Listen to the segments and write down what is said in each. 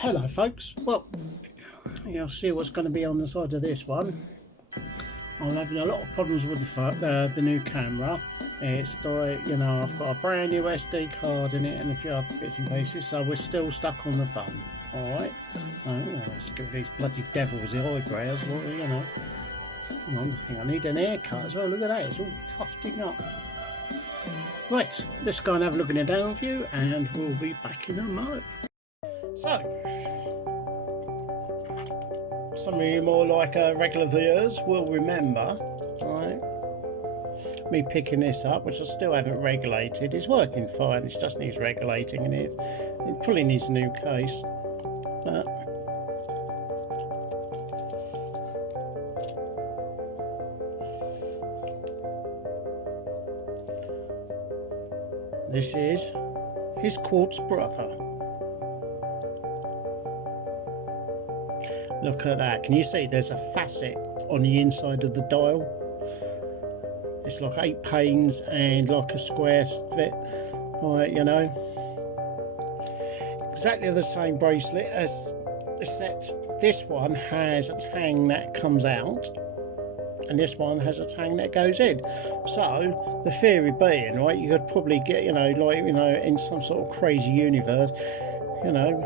Hello folks, well you'll see what's going to be on the side of this one. I'm having a lot of problems with the new camera. It's like, you know, I've got a brand new SD card in it and a few other bits and pieces, so we're still stuck on the phone. Alright, so let's give these bloody devils the eyebrows, you know. I think I need an haircut as well. Look at that, it's all tufting up. Right, let's go and have a look in the down view and we'll be back in a mo. So, some of you more like regular viewers will remember, right, me picking this up, which I still haven't regulated. It's working fine, it just needs regulating, and it probably needs a new case. But this is his quartz brother. Look at that. Can you see there's a facet on the inside of the dial? It's like 8 panes and like a square fit, right, you know. Exactly the same bracelet, as except this one has a tang that comes out and this one has a tang that goes in. So the theory being, right, you could probably get, you know, like, you know, in some sort of crazy universe, you know,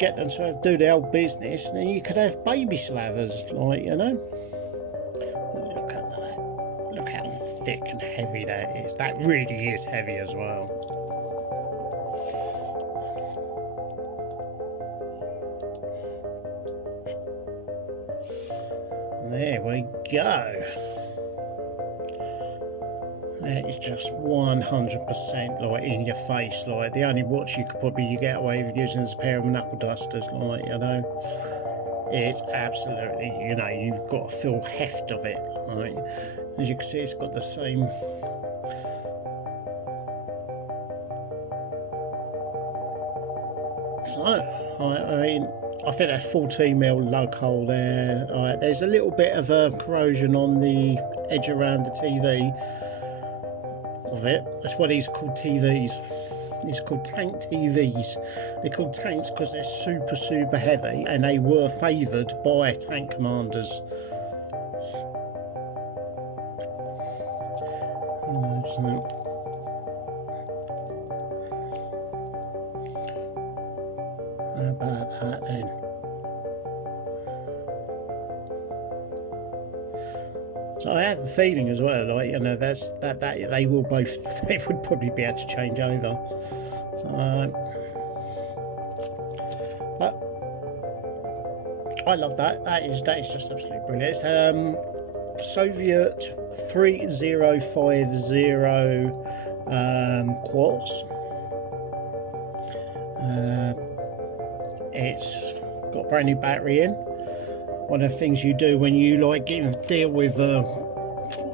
get them to do their old business, and then you could have baby Slavas, like, you know. Look at that. Look how thick and heavy that is. That really is heavy as well. There we go. That is just 100% like in your face. Like the only watch you could probably get away with using is a pair of knuckle dusters, like, you know. It's absolutely, you know, you've got to feel heft of it. Right? As you can see, it's got the same. So, I mean, I think that 14mm lug hole there. Right, there's a little bit of a corrosion on the edge around the TV. Of it. That's what these are called, TVs. These are called tank TVs. They're called tanks because they're super heavy, and they were favoured by tank commanders. How about that then? So I have a feeling as well, like, you know, that they will both, they would probably be able to change over. So, but I love that. That is just absolutely brilliant. It's Soviet 3050 quartz. It's got a brand new battery in. One of the things you do when you like deal with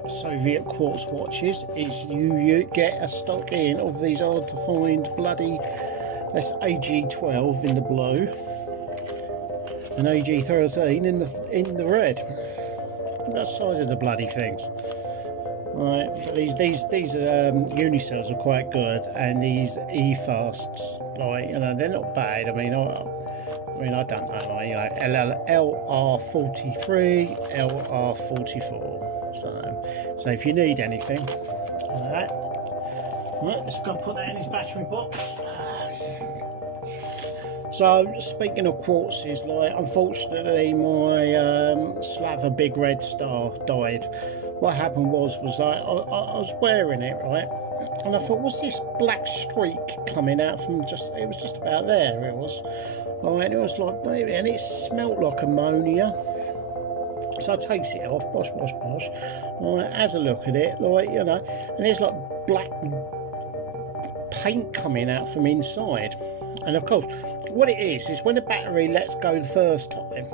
Soviet quartz watches is you get a stock in of these hard to find bloody, that's AG12 in the blue and AG13 in the red. Look at the size of the bloody things. Right, these unicells are quite good, and these E-fasts, like, you know, they're not bad. I mean, I don't know, like, you know, LR43, LR44. So if you need anything like that, right, let's go put that in his battery box. So speaking of quartzes, like, unfortunately my Slava Big Red Star died. What happened was like I was wearing it, right, and I thought, what's this black streak coming out from just, it was just about there, it was. Right, it was like, baby, and it smelt like ammonia. So I takes it off, bosh. Right, has a look at it, like, you know, and there's like black paint coming out from inside. And of course, what it is when the battery lets go the first time,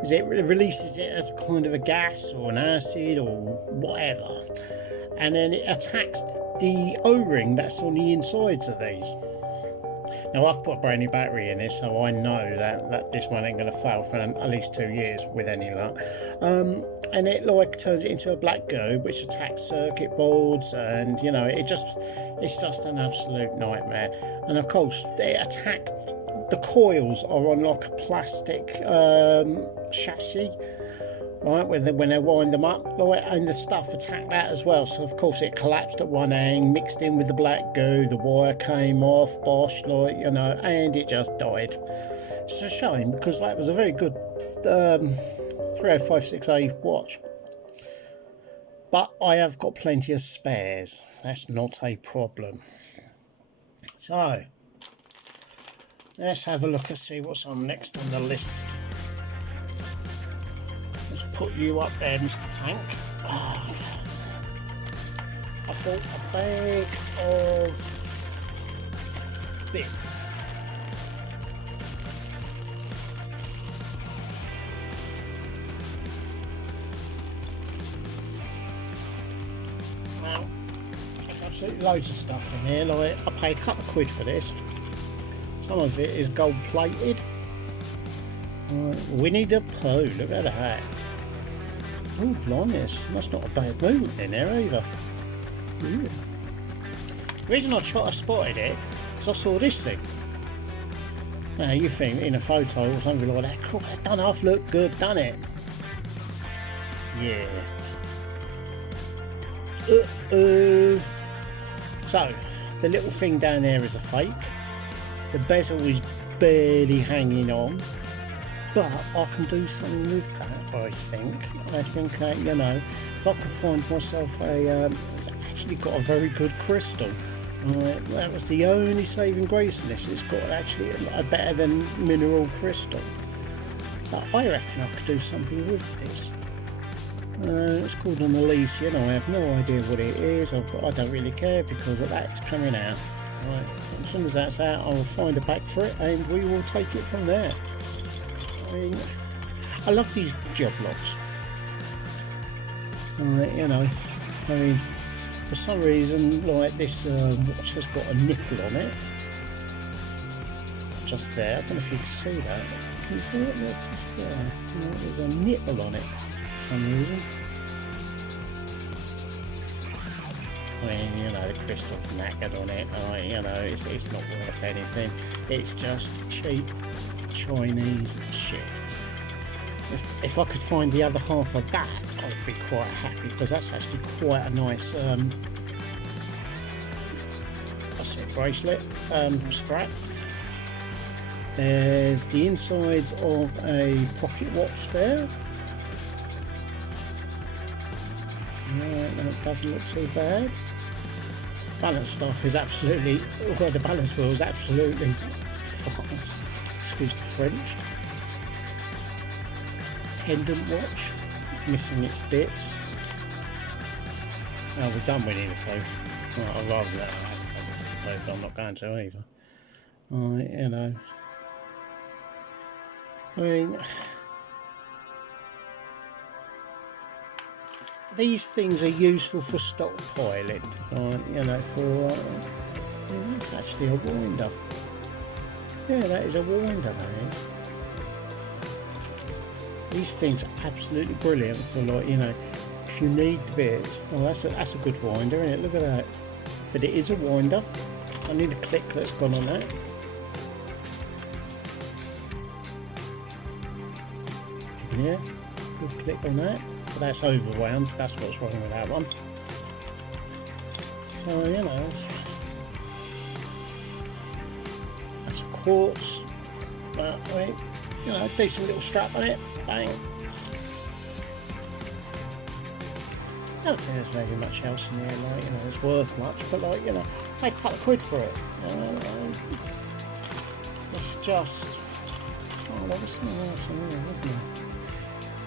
is it releases it as a kind of a gas or an acid or whatever, and then it attacks the O-ring that's on the insides of these. Now I've put a brand new battery in this, so I know that this one ain't going to fail for at least 2 years with any luck. And it like turns it into a black goo which attacks circuit boards, and you know, it's just an absolute nightmare. And of course it attacked the coils are on like a plastic chassis, right, when they wind them up, right, and the stuff attacked that as well, so of course it collapsed at one end, mixed in with the black goo, the wire came off, bosh, like, you know, and it just died. It's a shame, because that was a very good 3056A watch. But I have got plenty of spares, that's not a problem. So let's have a look and see what's on next on the list. Let's put you up there, Mr. Tank. Oh, I bought a bag of bits. Now, there's absolutely loads of stuff in here. Like, I paid a couple of quid for this. Some of it is gold plated. Winnie the Pooh, look at that. Oh, blimey, that's not a bad movement in there either. Ooh. The reason I spotted it is I saw this thing. Now you think in a photo or something like that, cool, that done half look good, done it? Yeah. So, the little thing down there is a fake. The bezel is barely hanging on. But I can do something with that, I think. I think that, you know, if I could find myself a... it's actually got a very good crystal. That was the only saving grace in this. It's got actually a better than mineral crystal. So I reckon I could do something with this. It's called an Elysian. I have no idea what it is. I don't really care because that is coming out. Right. As soon as that's out, I will find a bag for it and we will take it from there. I love these job locks. You know, I mean, for some reason, like this watch has got a nipple on it, just there. I don't know if you can see that. Can you see it? It's just there. There's a nipple on it for some reason. I mean, you know, the crystal's knackered on it. You know, it's not worth anything. It's just cheap Chinese shit. If I could find the other half of that, I'd be quite happy, because that's actually quite a nice bracelet strap. There's the insides of a pocket watch there. That doesn't look too bad. Balance stuff is absolutely, well, the balance wheel is absolutely fucked. Excuse the French. Pendant watch, missing its bits. Oh, we've done Winnie the Pooh. Well, I'd rather that. But I'm not going to either. You know. I mean, these things are useful for stockpiling. You know, for it's actually a winder. Yeah, that is a winder, man. These things are absolutely brilliant for, like, you know, if you need the bits. Well, that's a good winder, isn't it? Look at that. But it is a winder. I need a click that's gone on that. Yeah, good click on that. But that's overwound. That's what's wrong with that one. So, you know, that's a quartz. But, I mean, you know, decent little strap on it. Bang. I don't think there's very much else in there, like, you know, it's worth much, but, like, you know, I paid a couple of quid for it. It's just, oh, there was something else in there, wasn't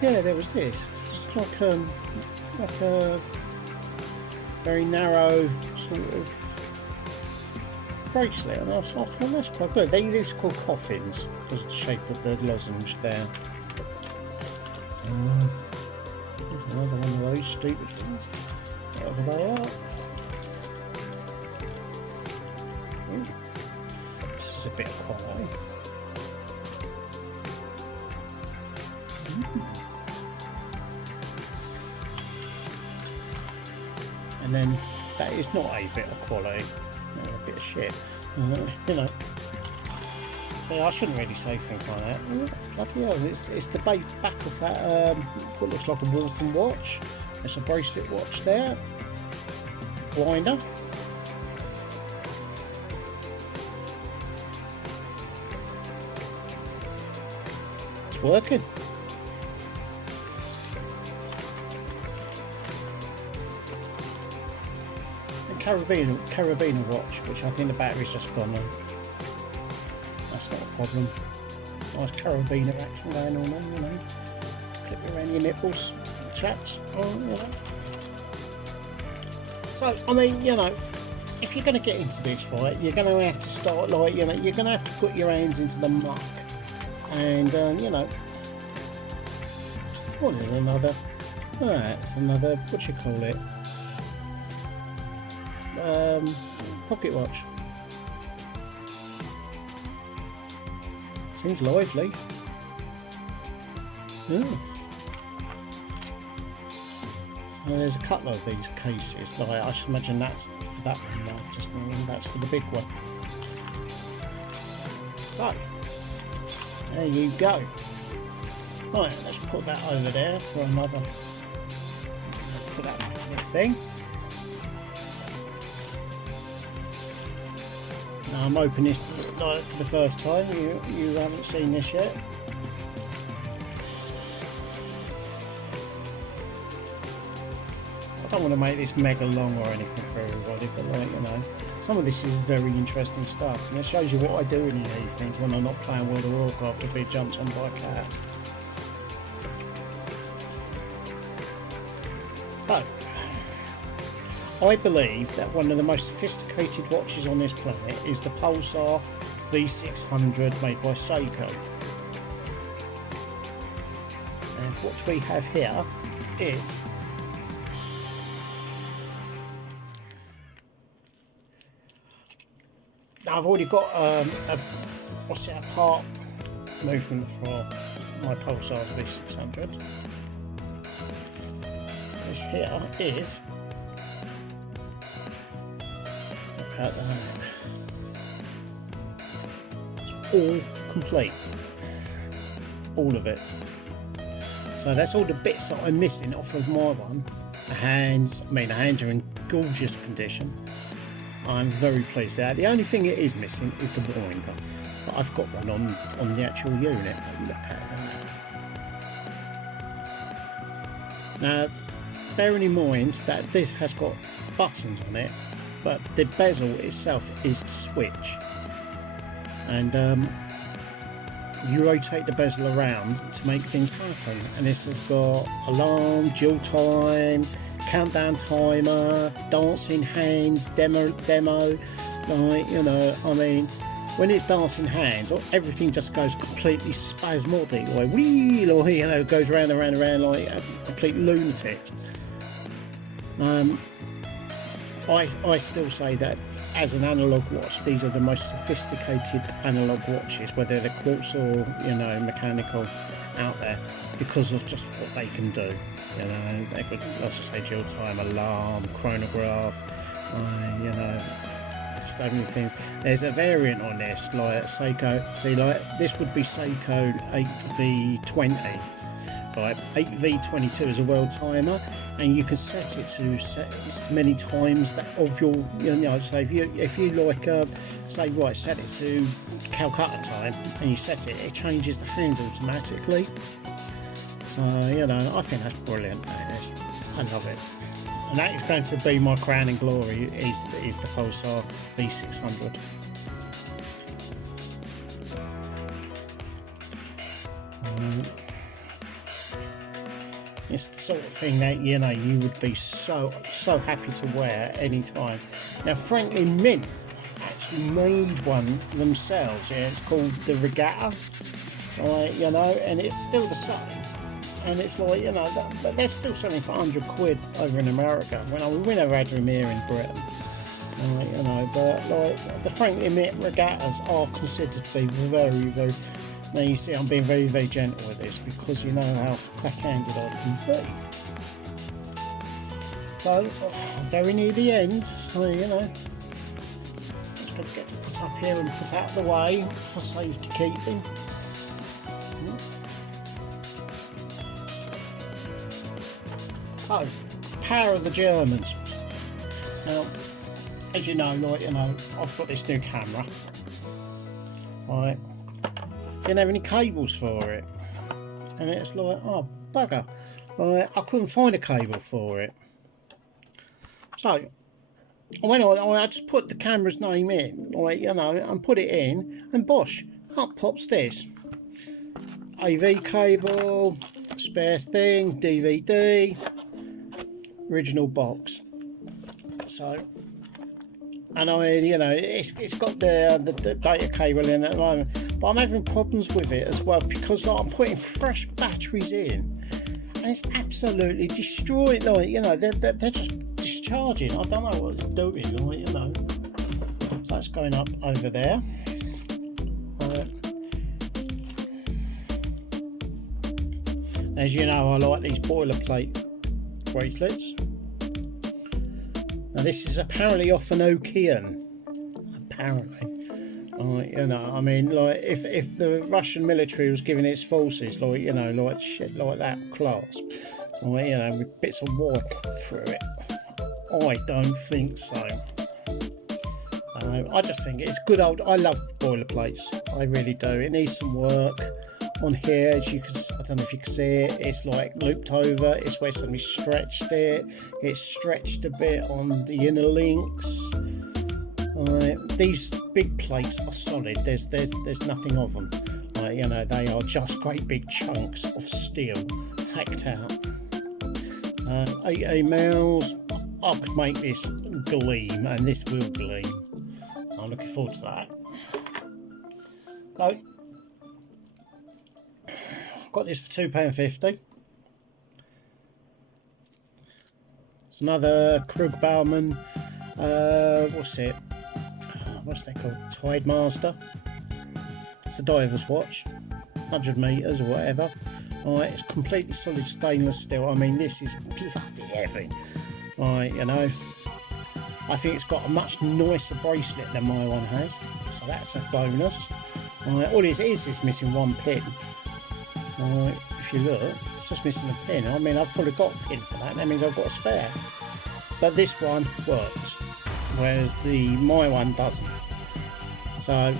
there? Yeah, there was this. Just like a very narrow sort of bracelet, and I thought that's quite good. These are called coffins because of the shape of the lozenge there. There's another one of those stupid things. Whatever they are. Ooh. This is a bit of quality. And then that is not a bit of quality, a bit of shit, you know. See, I shouldn't really say things like that. Oh, bloody hell, it's the back of that, what looks like a walking watch. It's a bracelet watch there. Winder. It's working. And carabiner watch, which I think the battery's just gone on. That's not a problem. Nice carabiner action going on, you know. Clip around your nipples, chaps. Oh, you know. So, I mean, you know, if you're going to get into this, right, you're going to have to start, like, you know, you're going to have to put your hands into the muck. And, you know, what is another? Alright, it's another, what you call it? Pocket watch. Seems lively. Yeah. So there's a couple of these cases. Like, I should imagine that's for that one. No, just that's for the big one. So there you go. Right, let's put that over there for another. Put that back in this thing. Now I'm opening this like for the first time. You haven't seen this yet. I don't want to make this mega long or anything for everybody, but like, you know, some of this is very interesting stuff, and it shows you what I do in the evenings when I'm not playing World of Warcraft if it jumps on by a cat. So, I believe that one of the most sophisticated watches on this planet is the Slava V600 made by Seiko. And what we have here is now I've already got a part movement for my Slava V600. This here is, look at that, it's all complete, all of it. So that's all the bits that I'm missing off of my one. The hands, I mean the hands are in gorgeous condition. I'm very pleased with that. The only thing it is missing is the winder, but I've got one on the actual unit. Look at that. Now, bearing in mind that this has got buttons on it, but the bezel itself is the switch, and you rotate the bezel around to make things happen. And this has got alarm, dual time, countdown timer, dancing hands, demo, like, you know, I mean, when it's dancing hands, everything just goes completely spasmodic, like whee, like, you know, goes round and round and round like a complete lunatic. I still say that as an analog watch, these are the most sophisticated analog watches, whether they're quartz or, you know, mechanical, out there, because of just what they can do. You know, they could, let's just say, dual time, alarm, chronograph, you know, so many things. There's a variant on this, like Seiko. See, like this would be Seiko 8V20. Right, 8V22 is a world timer, and you can set it to set as many times that of your, you know, so if you like say, right, set it to Calcutta time, and you set it, it changes the hands automatically. So, you know, I think that's brilliant. I love it, and that is going to be my crowning glory, is the Slava V600. It's the sort of thing that, you know, you would be so happy to wear at any time. Now, frankly, Mint actually made one themselves. Yeah, it's called the Regatta, right? You know, and it's still the same. And it's like, you know, but they're still selling for £100 over in America. We never had them here in Britain. You know, but like the frankly Mint Regattas are considered to be very, very. Now you see, I'm being very, very gentle with this because you know how quick-handed I can be. So, very near the end, so you know, just got to get to the put up here and put out of the way for safety keeping. So, power of the Germans. Now, as you know, I've got this new camera. Right, didn't have any cables for it, and it's like, oh bugger, right, I couldn't find a cable for it. So I went on, I just put the camera's name in, and put it in, and bosh, up pops this AV cable, spare thing, DVD, original box. So, and it's got the data cable in at the moment, but I'm having problems with it as well because I'm putting fresh batteries in, and it's absolutely destroyed. They're just discharging. I don't know what it's doing. So that's going up over there. As you know, I like these boilerplate bracelets. Now this is apparently off an Nokian. Apparently, if the Russian military was giving its forces like shit like that clasp, with bits of wire through it, I don't think so. I just think it's good old. I love boilerplates. I really do. It needs some work. On here, as you can, I don't know if you can see it, it's like looped over. It's where somebody stretched it. It's stretched a bit on the inner links. These big plates are solid. There's nothing of them. They are just great big chunks of steel hacked out. 8 mils. I could make this gleam, and this will gleam. I'm looking forward to that. So, got this for £2.50. It's another Krug-Bauman, what's they called? Tide Master. It's a diver's watch, 100 metres or whatever. Alright, it's completely solid stainless steel. I mean, this is bloody heavy. Alright, I think it's got a much nicer bracelet than my one has, so that's a bonus. Alright, all it is missing one pin. If you look, it's just missing a pin. I mean, I've probably got a pin for that. That means I've got a spare. But this one works, whereas my one doesn't. So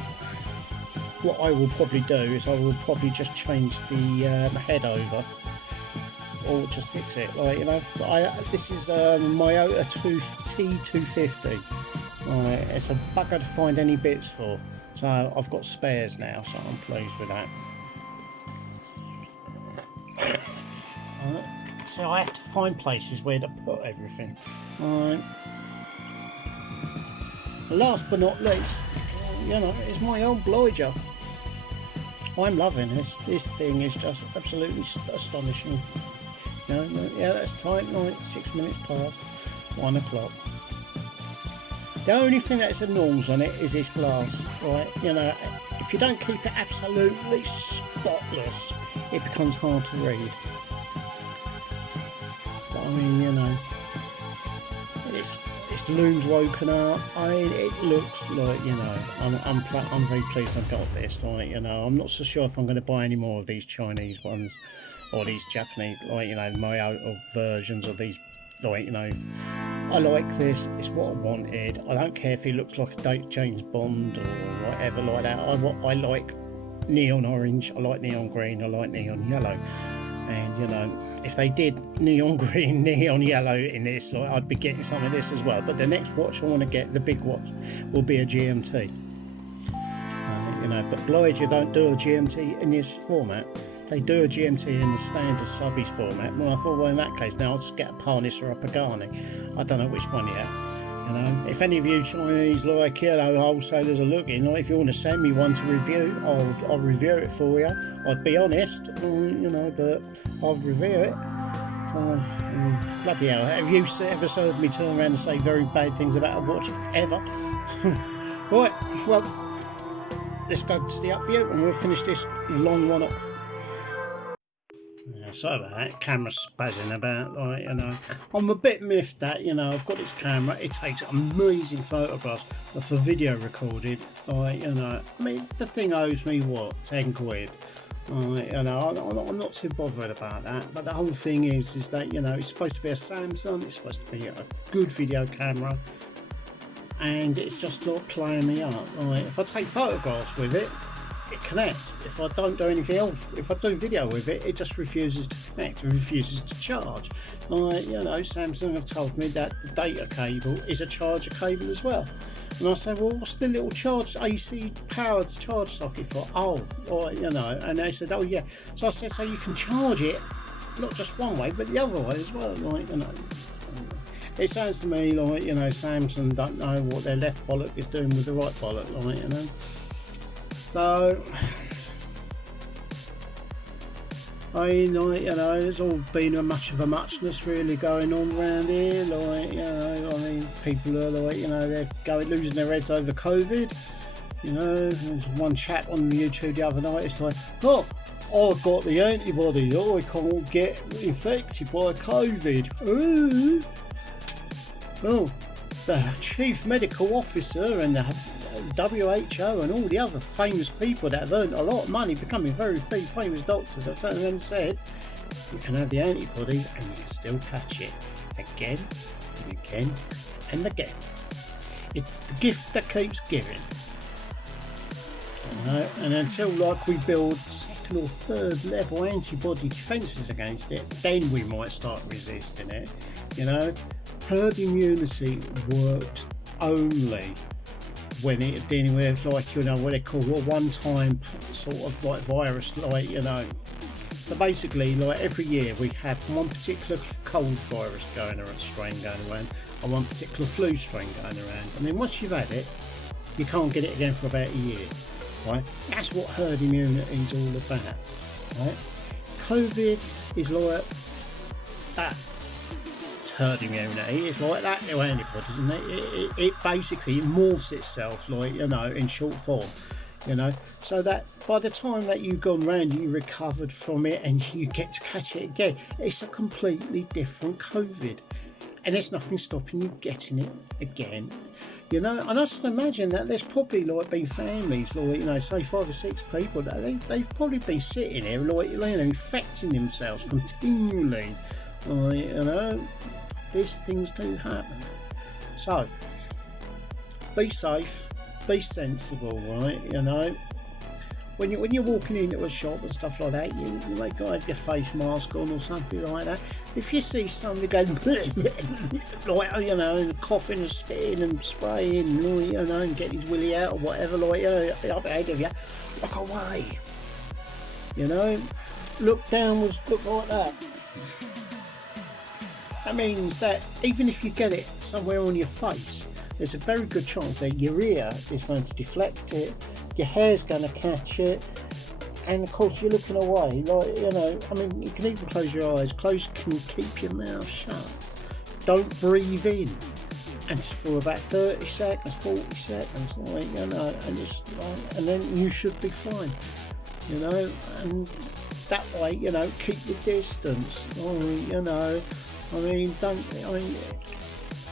what I will probably do is I will probably just change the head over, or just fix it. This is my T250. It's a bugger to find any bits for. So I've got spares now, so I'm pleased with that. So I have to find places where to put everything. Last but not least, is my old bludgeon. I'm loving this. This thing is just absolutely astonishing. Yeah, that's time. 6 minutes past 1 o'clock. The only thing that's enormous on it is this glass, right? If you don't keep it absolutely spotless, it becomes hard to read. But I mean, it's looms woken up. I mean, it looks like, I'm very pleased I've got this. I'm not so sure if I'm going to buy any more of these Chinese ones or these Japanese, my versions of these. I like this. It's what I wanted. I don't care if he looks like a James Bond or whatever like that. I like neon orange. I like neon green. I like neon yellow. And if they did neon green, neon yellow in this, I'd be getting some of this as well. But the next watch I want to get, the big watch, will be a GMT. But Bludgeon don't do a GMT in this format. They do a GMT in the standard subbies format. Well, I thought, well, in that case, now I'll just get a Parnis or a Pagani. I don't know which one yet. If any of you Chinese wholesalers are looking, if you want to send me one to review, I'll review it for you. I'd be honest, but I'll review it. So, bloody hell, have you ever heard me turn around and say very bad things about a watch ever? Right, well, let's go to the up view and we'll finish this long one off. sorry about that, camera's spazzing about, like, you know. I'm a bit miffed that, you know, I've got this camera, it takes amazing photographs, but for video recording, like, you know, I mean, the thing owes me, what, 10 quid? You know, I'm not too bothered about that, but the whole thing is that, you know, it's supposed to be a Samsung, it's supposed to be a good video camera, and it's just not playing me up. Like, if I take photographs with it, it connects. If I don't do anything else, if I do video with it, it just refuses to connect, it refuses to charge. Like, you know, Samsung have told me that the data cable is a charger cable as well. And I said, well, what's the little charge AC powered charge socket for? Oh, or, you know, and they said, oh yeah. So I said, so you can charge it not just one way, but the other way as well. Like, you know, it sounds to me like, you know, Samsung don't know what their left bollock is doing with the right bollock, like, you know. So, I mean, like, you know, there's all been a much of a muchness really going on around here. Like, you know, I mean, people are like, you know, they're losing their heads over COVID. You know, there's one chap on YouTube the other night. It's like, oh, I've got the antibodies. Oh, I can't get infected by COVID. Ooh. Oh, the chief medical officer and the WHO and all the other famous people that have earned a lot of money becoming very famous doctors have turned around and said, you can have the antibodies and you can still catch it again and again and again. It's the gift that keeps giving. And until, like, we build second or third level antibody defences against it, then we might start resisting it. You know, herd immunity works only when it's dealing with, like, you know, what they call a one-time sort of like virus, like, you know. So basically, like, every year we have one particular cold virus strain going around, and one particular flu strain going around. I mean, once you've had it, you can't get it again for about a year, right? That's what herd immunity is all about, right? COVID is like that. Herd immunity, it's like that little antibody, isn't it? It basically morphs itself, like, you know, in short form, you know, so that by the time that you've gone round, you recovered from it and you get to catch it again, it's a completely different COVID, and there's nothing stopping you getting it again, you know. And I just imagine that there's probably, like, been families, like, you know, say 5 or 6 people that they've probably been sitting here, like, you know, infecting themselves continually, like, you know. These things do happen. So, be safe, be sensible, right? You know, when you're walking into a shop and stuff like that, you make have your face mask on or something like that. If you see somebody going like, you know, coughing and spitting and spraying, you know, and getting his willy out or whatever, like, you know, up ahead of you, look away. You know, look downwards, look like that. That means that even if you get it somewhere on your face, there's a very good chance that your ear is going to deflect it, your hair's going to catch it, and of course you're looking away, like, you know. I mean, you can even close your eyes, can keep your mouth shut, don't breathe in, and for about 30 seconds, 40 seconds, like, you know, and it's like, and then you should be fine, you know. And that way, you know, keep your distance, you know. I mean,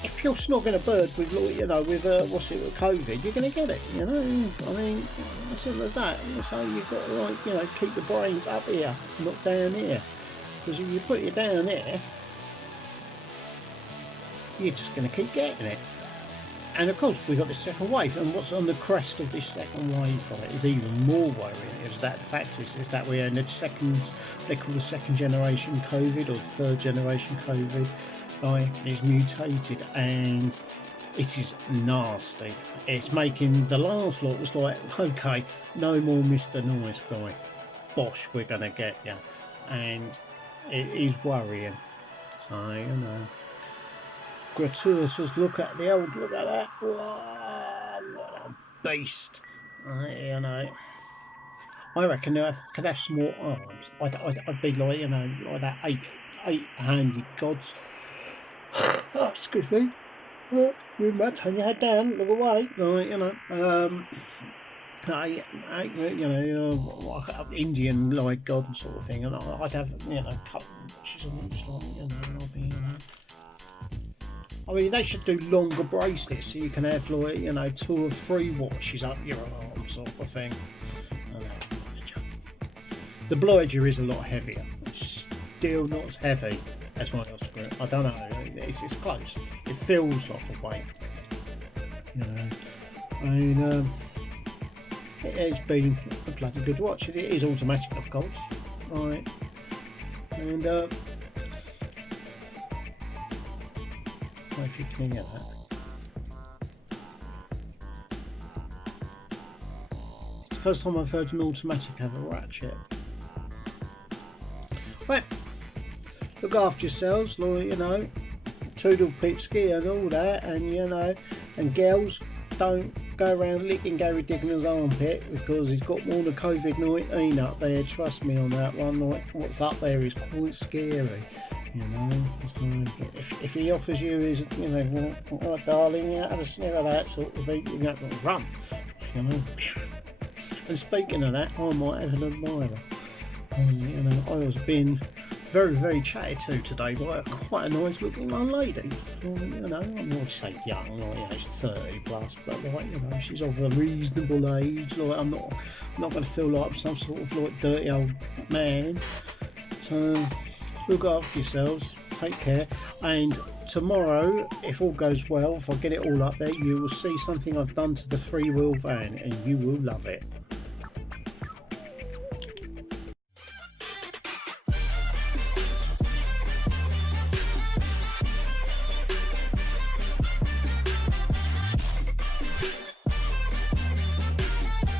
if you're snogging a bird with, you know, with with COVID, you're going to get it, you know. I mean, as simple as that. So you've got to, like, you know, keep the brains up here, not down here, because if you put it down here, you're just going to keep getting it. And of course, we've got the second wave, and what's on the crest of this second wave from it is even more worrying. Is that the fact is that we're in the second, they call the second generation COVID, or the third generation COVID, right? It's mutated and it is nasty. It's making the last lot was like, okay, no more Mr. Nice Guy. Bosh, we're gonna get you, and it is worrying. So, you know. Gratuitous look at that. Whoa, what a beast. You know, I reckon if I could have some more arms, I'd be like, you know, like that eight-handed gods. Oh, excuse me. With my turn your head down, look away. Right, you know. you know, Indian like god sort of thing, and I'd have, you know, couple watches on each, like, you know, I'll be, you know. I mean, they should do longer bracelets so you can have, like, you know, 2 or 3 watches up your arm sort of thing. The bludgeon is a lot heavier. It's still not as heavy as my Oscar. I don't know. It's close. It feels like a weight. You know. I mean, it has been a bloody good watch. It is automatic, of course. Right. And if you can hear that. It's the first time I've heard an automatic have a ratchet. Right, look after yourselves, like, you know, toodle, pipski and all that, and, you know, and girls, don't go around licking Gary Digner's armpit, because he's got more than COVID-19 up there. Trust me on that one. Like, what's up there is quite scary, you know. If he offers you his, you know, oh, darling, you have a sniff of that sort of thing, you have to run, you know. And speaking of that, I might have an admirer. You know, I was being very, very chatted to today by quite a nice looking young lady. You know, I'm not say young, like, you know, she's 30 plus, but, like, you know, she's of a reasonable age. Like, I'm not going to feel like I'm some sort of, like, dirty old man. So look after yourselves, take care, and tomorrow, if all goes well, if I get it all up there, you will see something I've done to the 3-wheel van, and you will love it.